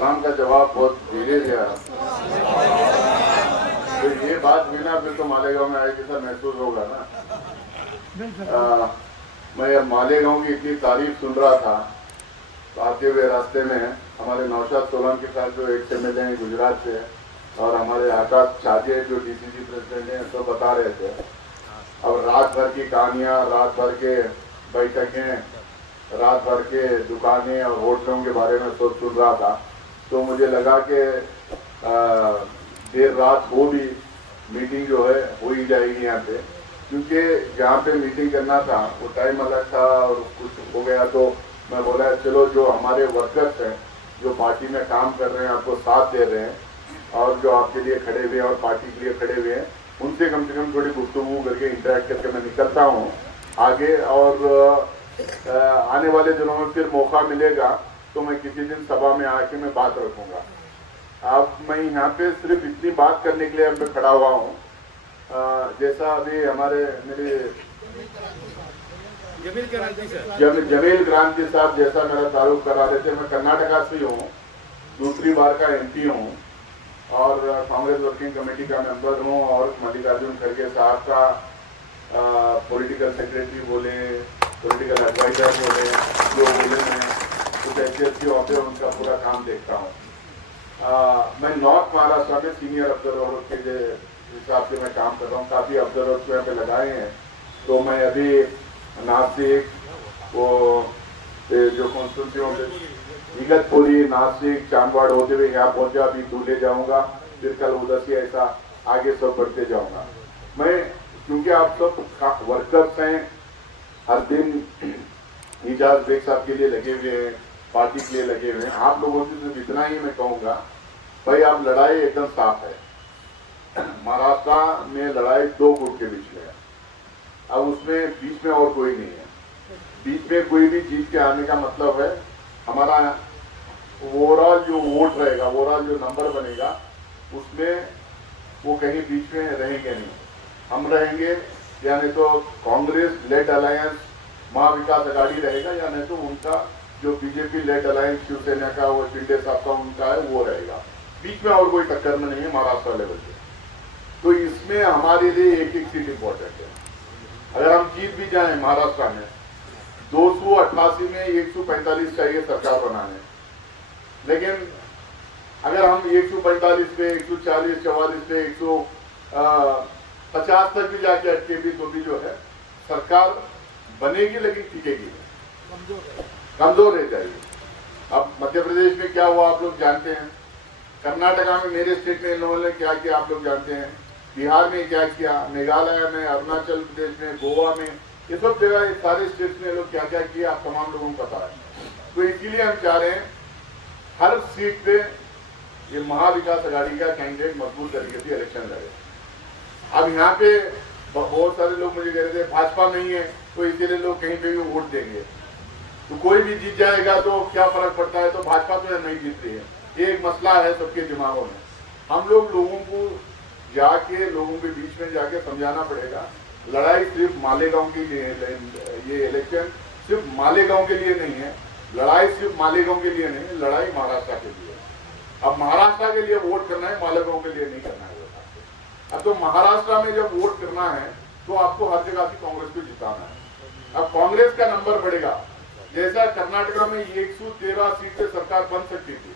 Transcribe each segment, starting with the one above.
सलाम का जवाब बहुत धीरे दिया। तो ये बात बिना फिर तो मालेगांव में आए जैसा महसूस होगा ना। मैं अब मालेगांव की इतनी तारीफ सुन रहा था तो आते हुए रास्ते में हमारे नौशाद सोलंकी के साथ जो एक एमएलए हैं गुजरात से और हमारे आकाश छाजे जो डीसीसी प्रेसिडेंट हैं तो बता रहे थे अब रात भर की कहानियां, रात भर के बैठकें, रात भर के दुकानें और होटलों के बारे में सोच सुन रहा था तो मुझे लगा कि देर रात वो भी मीटिंग जो है हो ही जाएगी यहाँ पे, क्योंकि जहाँ पे मीटिंग करना था वो टाइम अलग था और कुछ हो गया। तो मैं बोला चलो जो हमारे वर्कर्स हैं जो पार्टी में काम कर रहे हैं, आपको साथ दे रहे हैं और जो आपके लिए खड़े हुए हैं और पार्टी के लिए खड़े हुए हैं, उनसे कम से कम थोड़ी गुफ्तगू करके इंटरेक्ट करके मैं निकलता हूँ आगे। और आने वाले दिनों में फिर मौका मिलेगा तो मैं किसी दिन सभा में आके मैं बात रखूंगा। अब मैं यहाँ पे सिर्फ इतनी बात करने के लिए अब मैं खड़ा हुआ हूँ, जैसा अभी हमारे मेरे जमील क्रांति साहब जैसा मेरा तारुफ करा रहे थे। मैं कर्नाटका से हूँ, दूसरी बार का एमपी हूँ और कांग्रेस वर्किंग कमेटी का मेंबर हूँ और मल्लिकार्जुन खड़गे साहब का पॉलिटिकल सेक्रेटरी बोले, पॉलिटिकल एडवाइजर बोले, जो बोले मैं कुछ ऐसे होते हैं उनका पूरा काम देखता हूँ। मैं नॉर्थ महाराष्ट्र में सीनियर ऑब्जर्वर के हिसाब से मैं काम कर रहा हूँ, काफ़ी ऑब्जर्वर्स को यहाँ पे लगाए हैं। तो मैं अभी नासिक वो जो कॉन्स्टिट्यूंसी इगतपुरी, नासिक, चांदवाड़ होते हुए यहाँ पहुँचा, अभी दूल्हे जाऊँगा, फिर कल उधर से ऐसा आगे सब बढ़ते जाऊँगा मैं, क्योंकि आप सब वर्कर्स हैं, हर दिन इजाज बेग साहब के लिए लगे हुए हैं, पार्टी के लिए लगे हुए हैं। आप लोगों से सिर्फ इतना ही मैं कहूँगा, भाई आप लड़ाई एकदम साफ है। महाराष्ट्र में लड़ाई दो गुट के बीच में है, अब उसमें बीच में और कोई नहीं है। बीच में कोई भी जीत के आने का मतलब है हमारा ओवरऑल जो वोट रहेगा, ओवरऑल जो नंबर बनेगा उसमें वो कहीं बीच में रहेंगे नहीं, हम रहेंगे, या नहीं तो कांग्रेस लेड अलायंस महाविकास अघाड़ी रहेगा, या नहीं तो उनका जो बीजेपी लेड अलायंस शिवसेना का वो शिंदे साहब का उनका है वो रहेगा। बीच में और कोई टक्कर में नहीं है महाराष्ट्र लेवल पे। तो इसमें हमारे लिए एक एक सीट इंपॉर्टेंट है। अगर हम जीत भी जाएं महाराष्ट्र में 288 में 145 चाहिए सरकार बनाने, लेकिन अगर हम 145 पे 140, 44 पे 150 तक भी जाके अटके भी तो भी जो है सरकार बनेगी लेकिन टिकेगी, कमजोर रह जाएगी। अब मध्य प्रदेश में क्या हुआ आप लोग जानते हैं, कर्नाटका में मेरे स्टेट में इन लोगों ने क्या किया आप लोग जानते हैं, बिहार में क्या किया, मेघालय में, अरुणाचल प्रदेश में, गोवा में, ये सब जगह सारे स्टेट्स में लोग क्या क्या किया आप तमाम लोगों को पता है। तो इसीलिए हम चाह रहे हैं हर सीट पे ये महाविकास अघाड़ी का कैंडिडेट मजबूत तरीके से इलेक्शन लड़े। अब यहाँ पे बहुत सारे लोग मुझे कह रहे थे भाजपा नहीं है तो इसीलिए लोग कहीं पे भी वोट देंगे, तो कोई भी जीत जाएगा तो क्या फर्क पड़ता है, तो भाजपा तो नहीं जीत रही है, ये एक मसला है सबके दिमागों में। हम लोगों को जाके लोगों के बीच में जाके समझाना पड़ेगा, लड़ाई सिर्फ मालेगांव के लिए, ये इलेक्शन सिर्फ मालेगांव के लिए नहीं है, लड़ाई सिर्फ मालेगांव के लिए नहीं है, लड़ाई महाराष्ट्र के लिए। अब महाराष्ट्र के लिए वोट करना है, मालेगांव के लिए नहीं करना है। अब तो महाराष्ट्र में जब वोट करना है तो आपको हर जगह से कांग्रेस को जिताना है। अब कांग्रेस का नंबर बढ़ेगा, जैसा कर्नाटका में 113 सीट से सरकार बन सकती थी,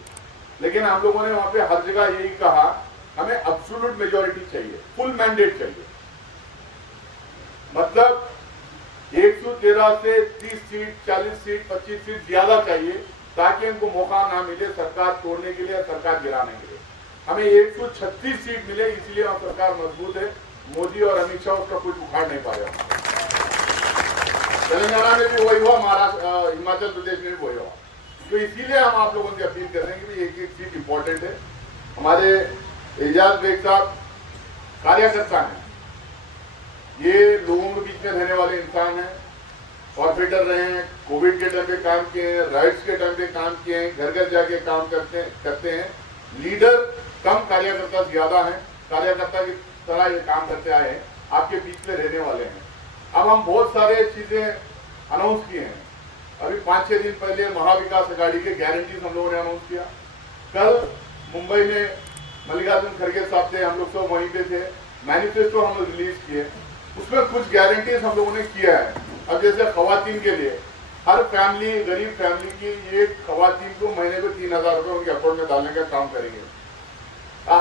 लेकिन हम लोगों ने वहां पे हर जगह यही कहा हमें एब्सोल्यूट मेजॉरिटी चाहिए, फुल मैंडेट चाहिए, मतलब 113 से 30 सीट, 40 सीट, 25 सीट ज्यादा चाहिए ताकि उनको मौका ना मिले सरकार तोड़ने के लिए, सरकार गिराने के लिए। हमें 136 सीट मिले, इसलिए हम सरकार मजबूत है। मोदी और अमित शाह उसका कुछ उखाड़ नहीं पाया। तेलंगाना में भी वही हुआ, महाराष्ट्र, हिमाचल प्रदेश में भी वही हुआ। तो इसीलिए हम आप लोगों से अपील कर रहे हैं कि एक एक सीट इंपॉर्टेंट है। हमारे एजाज बेग साहब कार्यकर्ता हैं, ये लोगों के बीच में रहने वाले इंसान हैं, कॉर्पोरेटर रहे हैं, कोविड के टाइम पे काम किए हैं, राइट्स के टाइम पे काम किए हैं, घर घर जाके काम करते हैं। लीडर कम, कार्यकर्ता ज्यादा हैं, कार्यकर्ता की तरह ये काम करते आए हैं, आपके बीच में रहने वाले हैं। अब हम बहुत सारे चीजें अनाउंस किए हैं, अभी 5-6 दिन पहले महाविकास अघाड़ी के गारंटीज हम लोगों ने अनाउंस किया, कल मुंबई में मल्लिकार्जुन खड़गे साहब थे, हम लोग सब वहीं पे थे, मैनिफेस्टो हम लोग रिलीज किए, उसमें कुछ गारंटीज हम लोगों ने किया है। अब जैसे खवातीन के लिए, हर फैमिली, गरीब फैमिली की एक खवातीन को महीने को 3,000 रुपये उनके अकाउंट में डालने का काम करेंगे।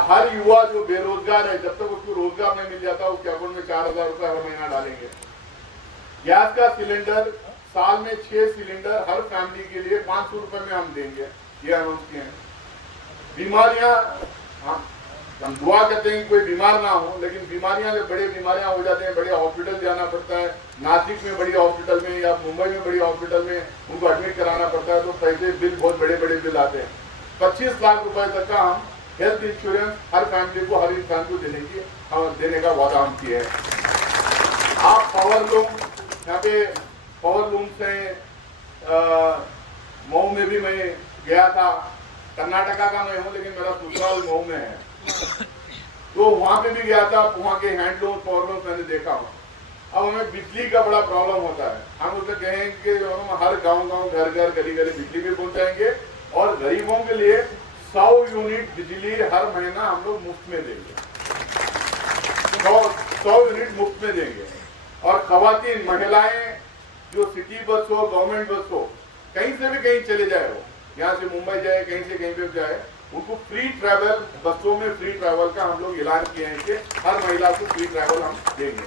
हर युवा जो बेरोजगार है, जब तक उसको रोजगार नहीं मिल जाता उसके अकाउंट में 4,000 रुपये हर महीना डालेंगे। गैस का सिलेंडर, साल में 6 सिलेंडर हर फैमिली के लिए 500 रुपये में हम देंगे, ये अनाउंस किए हैं। बीमारियां, हम दुआ करते हैं कि कोई बीमार ना हो, लेकिन बीमारियां जब बड़ी बीमारियां हो जाते हैं, बड़े हॉस्पिटल जाना पड़ता है, नासिक में बड़ी हॉस्पिटल में या मुंबई में बड़ी हॉस्पिटल में उनको एडमिट कराना पड़ता है, तो पैसे बिल बहुत बड़े बड़े बिल आते हैं। 25 लाख रुपए तक का हम हेल्थ इंश्योरेंस हर फैमिली को, हर इंसान को देने का वादा हम किए हैं। आप पावर लूम, यहाँ पे पावर लूम से मऊ में भी मैं गया था, कर्नाटका का मैं हूँ लेकिन मेरा ससुराल मऊ में है, तो वहां पे भी गया था। वहां के हैंडलूम, पावर लूम मैंने देखा हूँ। अब हमें बिजली का बड़ा प्रॉब्लम होता है, हम उससे कहेंगे कि हम हर गांव घर गली बिजली भी पहुंचाएंगे और गरीबों के लिए 100 यूनिट बिजली हर महीना हम लोग मुफ्त में देंगे, 100 यूनिट मुफ्त में देंगे। और खवातीन, महिलाएं जो सिटी बस हो, गवर्नमेंट बस हो, कहीं से भी कहीं चले जाए, वो यहाँ से मुंबई जाए, कहीं से कहीं पे जाए, उनको फ्री ट्रैवल, बसों में फ्री ट्रैवल का हम लोग ऐलान किए हैं कि हर महिला को फ्री ट्रैवल हम देंगे।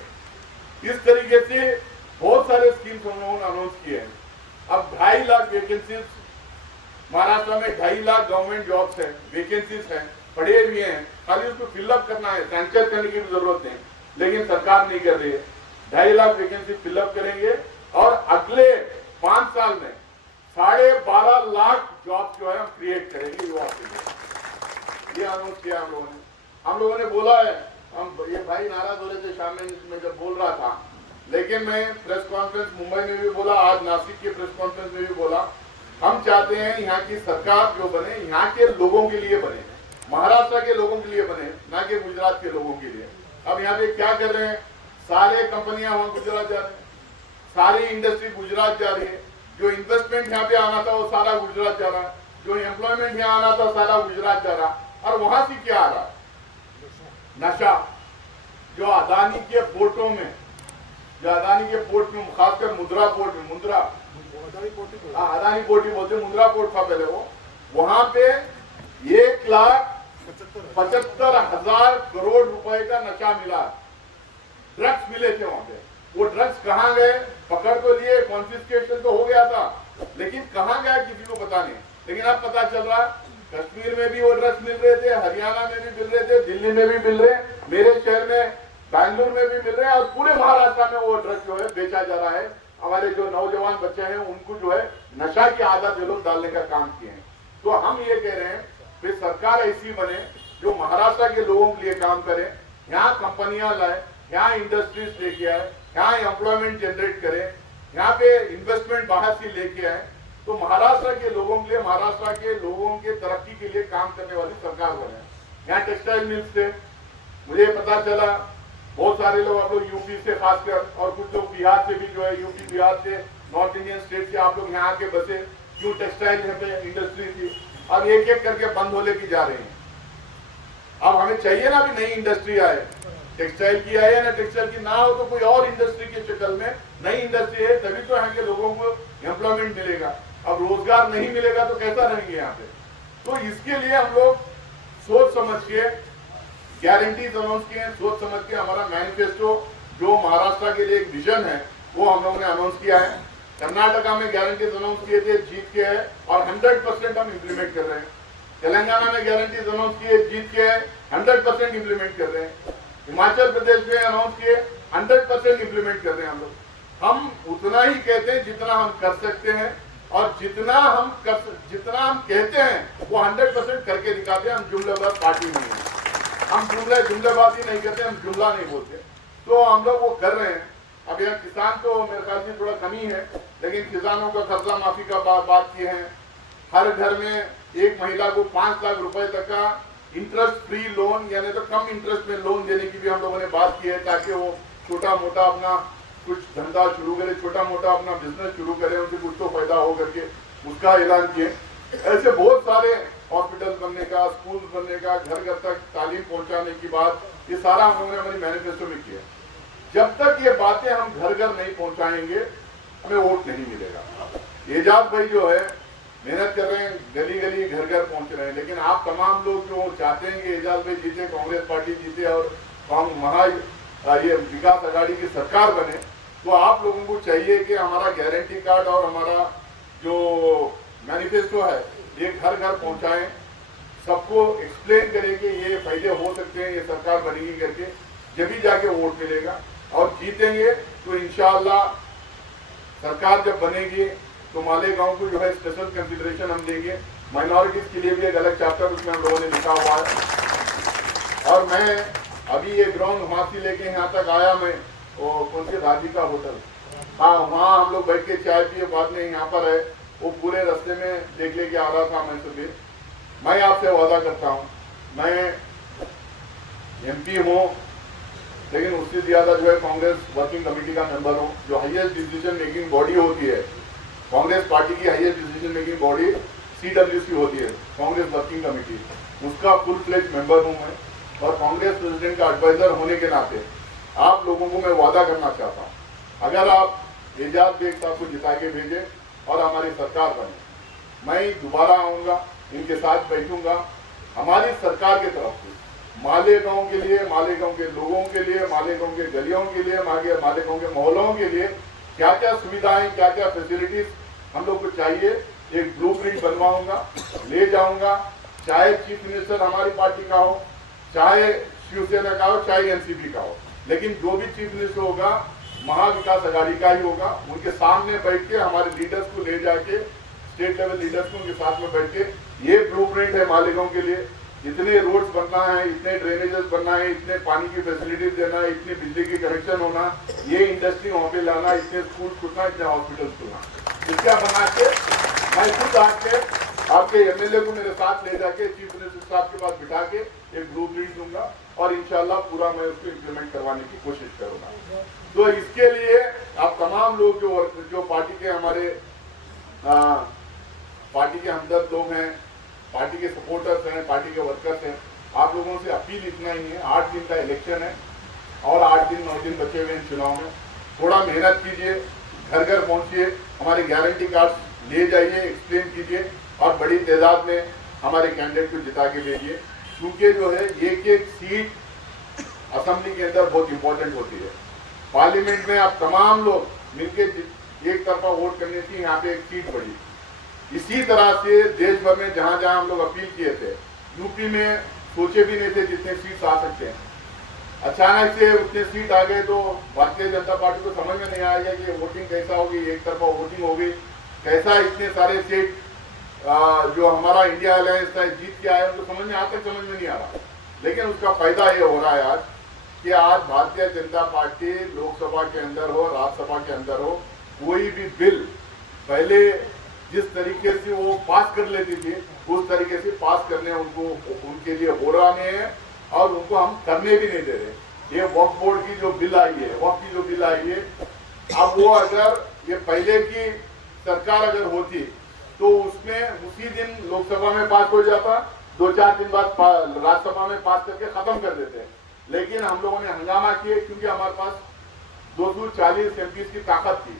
इस तरीके से बहुत सारे स्कीम्स हम लोगों ने अनाउंस किए हैं। अब 2.5 लाख वैकेंसीज महाराष्ट्र में, 2.5 लाख गवर्नमेंट जॉब्स हैं, वैकेंसीज हैं, पढ़े हुए हैं, खाली उसको फिलअप करना है, सैंक्शन करने की भी जरूरत नहीं, लेकिन सरकार नहीं कर रही है। 2.5 लाख वैकेंसी फिलअप करेंगे और अगले 5 साल में 12.5 लाख जॉब जो है हम क्रिएट करेंगे युवा के लिए, ये अनाउंस किया हम लोगों ने बोला है। हम ये भाई नाराज हो रहे थे शाम में जब बोल रहा था, लेकिन मैं प्रेस कॉन्फ्रेंस मुंबई में भी बोला, आज नासिक के प्रेस कॉन्फ्रेंस में भी बोला, हम चाहते हैं यहाँ की सरकार जो बने यहाँ के लोगों के लिए बने, महाराष्ट्र के लोगों के लिए बने, ना कि गुजरात के लोगों के लिए। अब यहाँ पे क्या कर रहे हैं, सारे कंपनियां वहां गुजरात जा रहे हैं, सारी इंडस्ट्री गुजरात जा रही है, जो इन्वेस्टमेंट यहाँ पे आना था वो सारा गुजरात जा रहा है, जो एम्प्लॉयमेंट यहाँ आना था सारा गुजरात जा रहा, और वहां से क्या आ रहा है, नशा। जो अदानी के पोर्टों में, जो अदानी के पोर्ट में, खासकर मुंद्रा पोर्ट में, अदानी पोर्ट ही बोलते, मुंद्रा पोर्ट था पहले वो, वहां पे 1,75,000 करोड़ रुपए का नशा मिला, ड्रग्स मिले थे वहां पे। वो ड्रग्स कहाँ गए, पकड़ तो लिए, कॉन्फिस्केशन तो हो गया था, लेकिन कहाँ गया किसी को पता नहीं। लेकिन अब पता चल रहा है कश्मीर में भी वो ड्रग्स मिल रहे थे, हरियाणा में भी मिल रहे थे, दिल्ली में भी मिल रहे, मेरे शहर में बैंगलोर में भी मिल रहे हैं, और पूरे महाराष्ट्र में वो ड्रग्स जो है बेचा जा रहा है। हमारे जो नौजवान बच्चे हैं उनको जो है नशा की आदत ये लोग डालने का काम किए हैं। तो हम ये कह रहे हैं कि सरकार ऐसी बने जो महाराष्ट्र के लोगों के लिए काम करे, यहाँ कंपनियां लाए, यहाँ इंडस्ट्रीज लेके आए, यहाँ एम्प्लॉयमेंट जनरेट करे, यहाँ पे इन्वेस्टमेंट बाहर से लेके आए, तो महाराष्ट्र के लोगों के लिए, महाराष्ट्र के लोगों के तरक्की के लिए काम करने वाली सरकार बने। यहाँ टेक्सटाइल मिल्स से मुझे पता चला बहुत सारे लोग, आप लोग यूपी से खासकर, और कुछ लोग बिहार से भी जो है, यूपी बिहार से, नॉर्थ इंडियन स्टेट से आप लोग यहाँ आके बसे, क्यों टेक्सटाइल यहाँ पे इंडस्ट्री थी, अब एक एक करके बंद होने की जा रही है। अब हमें चाहिए ना भी नई इंडस्ट्री आए, टेक्सटाइल की आए ना, टेक्सटाइल की ना हो तो कोई और इंडस्ट्री की शक्ल में नई इंडस्ट्री है, तभी तो यहाँ के लोगों को एम्प्लॉयमेंट मिलेगा। अब रोजगार नहीं मिलेगा तो कैसा रहेंगे यहाँ पे। तो इसके लिए हम लोग सोच समझ के गारंटीज अनाउंस किए हैं, सोच समझ के हमारा मैनिफेस्टो जो महाराष्ट्र के लिए एक विजन है वो हम लोगों ने अनाउंस किया है। कर्नाटका में गारंटीज अनाउंस किए थे, जीत के है, और 100% हम इम्प्लीमेंट कर रहे हैं। तेलंगाना में गारंटीज अनाउंस किए, जीत के है, 100% इम्प्लीमेंट कर रहे हैं। हिमाचल प्रदेश में अनाउंस किए, 100% इम्प्लीमेंट कर रहे हैं हम लोग। हम उतना ही कहते हैं जितना हम कर सकते हैं, और जितना हम कहते हैं वो 100% करके दिखाते हैं। हम जुमलेबाज पार्टी नहीं है, हम जुमलेबाजी नहीं करते, हम जुमला नहीं बोलते, तो हम लोग वो कर रहे हैं। अब यहाँ किसान तो मेरे ख्याल से थोड़ा कमी है, लेकिन किसानों का कर्जा माफी का बात किए हैं। हर घर में एक महिला को 5 लाख रुपए तक का इंटरेस्ट फ्री लोन, यानी तो कम इंटरेस्ट में लोन देने की भी हम लोगों ने बात की है, ताकि वो छोटा मोटा अपना कुछ धंधा शुरू करे, छोटा मोटा अपना बिजनेस शुरू करे, उनसे कुछ तो फायदा हो करके उसका ऐलान किए। ऐसे बहुत सारे हॉस्पिटल बनने बनने का, घर घर तक तालीम पहुंचाने की बात, ये सारा हम लोगों ने हमारी मैनिफेस्टो में किया। जब तक ये बातें हम घर घर नहीं पहुंचाएंगे हमें वोट नहीं मिलेगा। एजाज भाई जो है मेहनत कर रहे हैं, गली गली घर घर पहुंच रहे हैं, लेकिन आप तमाम लोग जो चाहते हैं कि एजाज भाई जीते, कांग्रेस पार्टी जीते और ये विकास आघाड़ी की सरकार बने, तो आप लोगों को चाहिए कि हमारा गारंटी कार्ड और हमारा जो मैनिफेस्टो है ये घर घर पहुंचाएं, सबको एक्सप्लेन करें कि ये फायदे हो सकते हैं, ये सरकार बनेगी करके, जब भी जाके वोट मिलेगा। और जीतेंगे तो इंशाअल्लाह सरकार जब बनेगी तो मालेगांव को जो है स्पेशल कंसिडरेशन हम देंगे। माइनॉरिटीज के लिए भी एक अलग चैप्टर उसमें हम लोगों ने लिखा हुआ है। और मैं अभी ये ग्राउंड वहाँ से लेके यहाँ तक आया, मैं वो कौन सी राधिका होटल, हाँ वहाँ हम लोग बैठ के चाय पिए, बाद में यहाँ पर है, वो पूरे रास्ते में देख लेके आ रहा था मैं सुबह। मैं आपसे वादा करता हूँ, मैं MP हूँ, लेकिन उससे ज्यादा जो है कांग्रेस वर्किंग कमेटी का मेंबर हूँ। जो हाईएस्ट डिसीजन मेकिंग बॉडी होती है, कांग्रेस पार्टी की highest decision making body CWC होती है, कांग्रेस वर्किंग कमेटी, उसका फुल फ्लेज मेंबर हूँ मैं। और कांग्रेस प्रेसिडेंट का एडवाइजर होने के नाते आप लोगों को मैं वादा करना चाहता हूँ, अगर आप एजाज बेग साहब को जिता के भेजें और हमारी सरकार बने, मैं दोबारा आऊँगा, इनके साथ बैठूंगा, हमारी सरकार की तरफ से मालेगांव के लिए, मालेगांव के लोगों के लिए, मालेगांव के गलियों के लिए, मालेगांव के मोहल्लों के लिए क्या क्या सुविधाएं, क्या क्या फैसिलिटीज हम लोग को चाहिए, एक ब्लूप्रिंट बनवाऊंगा, ले जाऊंगा। चाहे चीफ मिनिस्टर हमारी पार्टी का हो, चाहे शिवसेना का हो, चाहे NCP का हो, लेकिन जो भी चीफ मिनिस्टर होगा महाविकास आघाड़ी का ही होगा। उनके सामने बैठ के हमारे लीडर्स को ले जाके, स्टेट लेवल लीडर्स को उनके साथ में बैठ के, ये ब्लूप्रिंट है मालेगांव के लिए, इतने रोड्स बनना है, इतने ड्रेनेजेस बनना है, इतने पानी की फैसिलिटीज देना है, इतनी बिजली की कनेक्शन होना, ये इंडस्ट्री वहाँ पे लाना, इतने स्कूल खुलना, इतने हॉस्पिटल खुलना, इसका बना के मैं खुद आके आपके MLA को मेरे साथ ले जाके चीफ मिनिस्टर साहब के पास बिठा के एक ब्लूप्रिंट दूंगा और इंशाल्लाह पूरा मैं उसको इम्प्लीमेंट करवाने की कोशिश करूंगा। तो इसके लिए आप तमाम लोग जो पार्टी के हमारे पार्टी के हमदर्द लोग हैं, पार्टी के सपोर्टर्स हैं, पार्टी के वर्कर्स हैं, आप लोगों से अपील इतना ही है, 8 दिन का इलेक्शन है और 8 दिन 9 दिन बचे हुए हैं चुनाव में, थोड़ा मेहनत कीजिए, घर घर पहुंचिए, हमारे गारंटी कार्ड ले जाइए, एक्सप्लेन कीजिए और बड़ी तादाद में हमारे कैंडिडेट को जिता के भेजिए, क्योंकि जो है एक एक सीट असेंबली के अंदर बहुत इंपॉर्टेंट होती है। पार्लियामेंट में आप तमाम लोग मिलकर एक तरफा वोट करने से यहाँ पे एक सीट बढ़ी। इसी तरह से देश भर में जहां जहां हम लोग अपील किए थे, यूपी में सोचे भी नहीं थे जितने सीट आ सकते हैं, अचानक से उतने सीट आ गए तो भारतीय जनता पार्टी को समझ में नहीं आएगा कि वोटिंग कैसा होगी, एक तरफा वोटिंग होगी, कैसा इतने सारे सीट जो हमारा इंडिया अलायंस था जीत के आए, उनको समझ में आज तक समझ में नहीं आ रहा। लेकिन उसका फायदा ये हो रहा है आज कि आज भारतीय जनता पार्टी लोकसभा के अंदर हो, राज्यसभा के अंदर हो, कोई भी बिल पहले जिस तरीके से वो पास कर लेती थी उस तरीके से पास करने उनके लिए हो रहा नहीं है और उनको हम करने भी नहीं दे रहे। ये वक्फ बोर्ड की जो बिल आई है, वक्फ की जो बिल आई है, अब वो अगर ये पहले की सरकार अगर होती तो उसमें उसी दिन लोकसभा में पास हो जाता, 2-4 दिन बाद राज्यसभा में पास करके खत्म कर देते। लेकिन हम लोगों ने हंगामा किए क्योंकि हमारे पास 240 MPs की ताकत थी,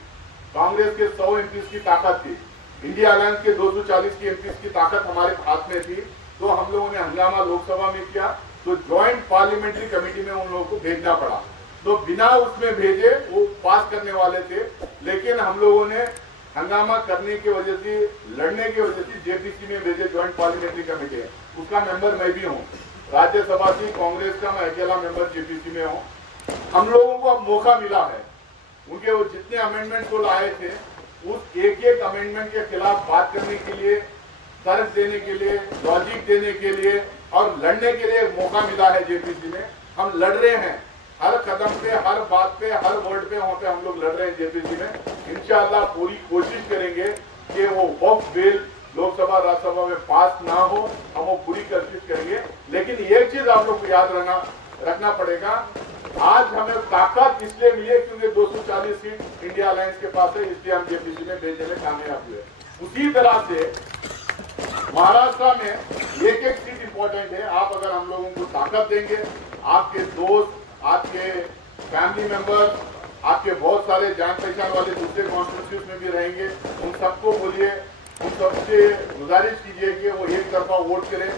कांग्रेस के 100 MPs की ताकत थी, इंडिया अलायंस के 240 की MPs की ताकत हमारे हाथ में थी। तो हम लोगों ने हंगामा लोकसभा में किया, तो ज्वाइंट पार्लियामेंट्री कमेटी में उन लोगों को भेजना पड़ा। तो बिना उसमें भेजे वो पास करने वाले थे, लेकिन हम लोगों ने हंगामा करने की वजह से, लड़ने की वजह से JPC में भेजे, ज्वाइंट पार्लियामेंट्री कमेटी है, उसका मेंबर मैं भी हूँ। राज्यसभा की कांग्रेस का मैं अकेला मेंबर JPC में हूँ। हम लोगों को अब मौका मिला है, उनके वो जितने अमेंडमेंट को लाए थे उस एक एक अमेंडमेंट के खिलाफ बात करने के लिए, तर्क देने के लिए, लॉजिक देने के लिए और लड़ने के लिए मौका मिला है JPC में। हम लड़ रहे हैं, हर कदम पे, हर बात पे, हर वर्ड पे वहाँ पे हम लोग लड़ रहे हैं JPC में। इंशाअल्लाह पूरी कोशिश करेंगे कि वो वक्फ बिल लोकसभा राज्यसभा में पास ना हो, हम वो पूरी कोशिश करेंगे। लेकिन एक चीज आप लोग को याद रखना पड़ेगा, आज हमें ताकत इसलिए मिली है क्योंकि 240 सीट इंडिया अलायंस के पास है, इसलिए हम JPC में भेजने में कामयाब हुए। उसी तरह से महाराष्ट्र में एक एक सीट इम्पोर्टेंट है। आप अगर हम लोगों को ताकत देंगे, आपके दोस्त, आपके फैमिली मेंबर्स, आपके बहुत सारे जान पहचान वाले दूसरे कॉन्स्टिट्यूंसीज में भी रहेंगे, उन सबको बोलिए, उन सबसे गुजारिश कीजिए कि वो एक तरफा वोट करें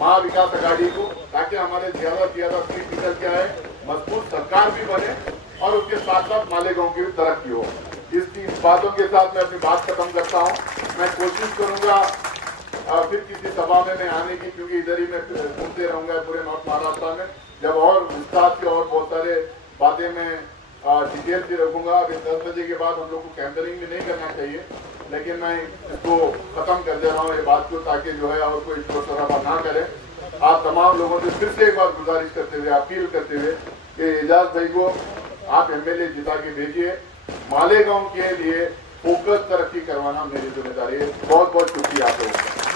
महाविकास आघाड़ी को, ताकि हमारे ज़्यादा से ज़्यादा सीट निकल के आए, मजबूत सरकार भी बने और उसके साथ साथ मालेगांव की भी तरक्की हो। इस बातों के साथ मैं अपनी बात खत्म करता हूँ। मैं कोशिश करूँगा फिर किसी सभा में मैं आने की, क्योंकि इधर ही मैं घूमते रहूँगा पूरे नॉर्थ महाराष्ट्र में, जब और विस्तार से और बहुत सारे बातें मैं डिटेल से रखूँगा। अभी 10 बजे के बाद हम लोग को कैंपेनिंग भी नहीं करना चाहिए, लेकिन मैं इसको ख़त्म कर दे रहा हूँ ये बात को, ताकि जो है और कोई शोर शराबा ना करे। आप तमाम लोगों से फिर से एक बार गुजारिश करते हुए, अपील करते हुए कि एजाज भाई को आप MLA जिता के भेजिए। मालेगांव के लिए फोकस तरक्की करवाना मेरी जिम्मेदारी है। बहुत बहुत शुक्रिया आप लोगों का।